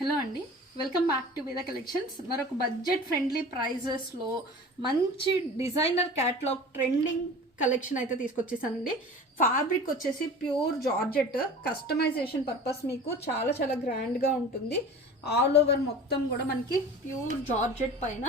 Hello అండి, welcome back to వేద collections. మరొక బడ్జెట్ ఫ్రెండ్లీ ప్రైజెస్లో మంచి డిజైనర్ క్యాటలాగ్ ట్రెండింగ్ కలెక్షన్ అయితే తీసుకొచ్చేసానండి. ఫ్యాబ్రిక్ వచ్చేసి ప్యూర్ జార్జెట్, కస్టమైజేషన్ పర్పస్ మీకు చాలా చాలా గ్రాండ్గా ఉంటుంది. ఆల్ ఓవర్ మొత్తం కూడా మనకి ప్యూర్ జార్జెట్ పైన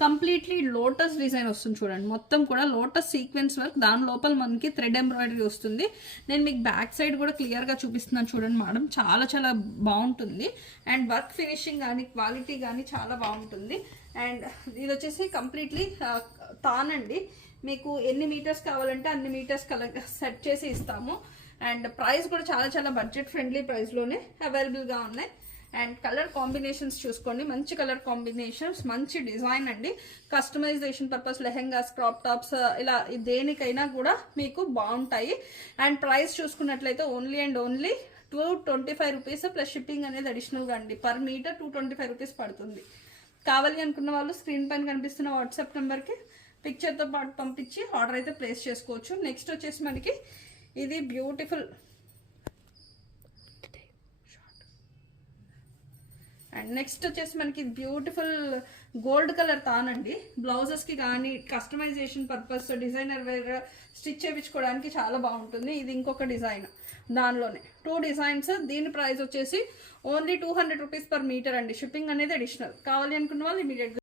కంప్లీట్లీ లోటస్ డిజైన్ వస్తుంది. చూడండి, మొత్తం కూడా లోటస్ సీక్వెన్స్ వర్క్, దాని లోపల మనకి థ్రెడ్ ఎంబ్రాయిడరీ వస్తుంది. నేను మీకు బ్యాక్ సైడ్ కూడా క్లియర్గా చూపిస్తున్నాను చూడండి మేడం, చాలా చాలా బాగుంటుంది. అండ్ వర్క్ ఫినిషింగ్ కానీ క్వాలిటీ కానీ చాలా బాగుంటుంది. అండ్ ఇది వచ్చేసి కంప్లీట్లీ తానండి, మీకు ఎన్ని మీటర్స్ కావాలంటే అన్ని మీటర్స్ సెట్ చేసి ఇస్తాము. అండ్ ప్రైస్ కూడా చాలా చాలా బడ్జెట్ ఫ్రెండ్లీ ప్రైస్లోనే అవైలబుల్గా ఉన్నాయి. అండ్ కలర్ కాంబినేషన్స్ చూసుకోండి, మంచి కలర్ కాంబినేషన్స్, మంచి డిజైన్ అండి. Customisation purpose lehengas, crop tops, ఇలా దేనికైనా కూడా మీకు బాగుంటాయి. అండ్ ప్రైస్ చూసుకున్నట్లయితే only and only 225 rupees plus shipping అనేది అడిషనల్గా అండి. పర్ మీటర్ 225 రూపీస్ పడుతుంది. కావాలి అనుకున్న వాళ్ళు స్క్రీన్ పైన కనిపిస్తున్న వాట్సాప్ నెంబర్కి పిక్చర్తో పాటు పంపించి ఆర్డర్ అయితే ప్లేస్ చేసుకోవచ్చు. నెక్స్ట్ వచ్చేసి మనకి ఇది బ్యూటిఫుల్ అండ్ నెక్స్ట్ వచ్చేసి మనకి బ్యూటిఫుల్ గోల్డ్ కలర్ తానండి. బ్లౌజెస్కి కానీ customisation purpose designer wear stitch చేయించుకోవడానికి చాలా బాగుంటుంది. ఇది ఇంకొక డిజైన్, దానిలోనే 2 డిజైన్స్. దీని ప్రైస్ వచ్చేసి ఓన్లీ 200 రూపీస్ పర్ మీటర్ అండి. షిప్పింగ్ అనేది అడిషనల్. కావాలి అనుకున్న వాళ్ళు ఇమీడియట్గా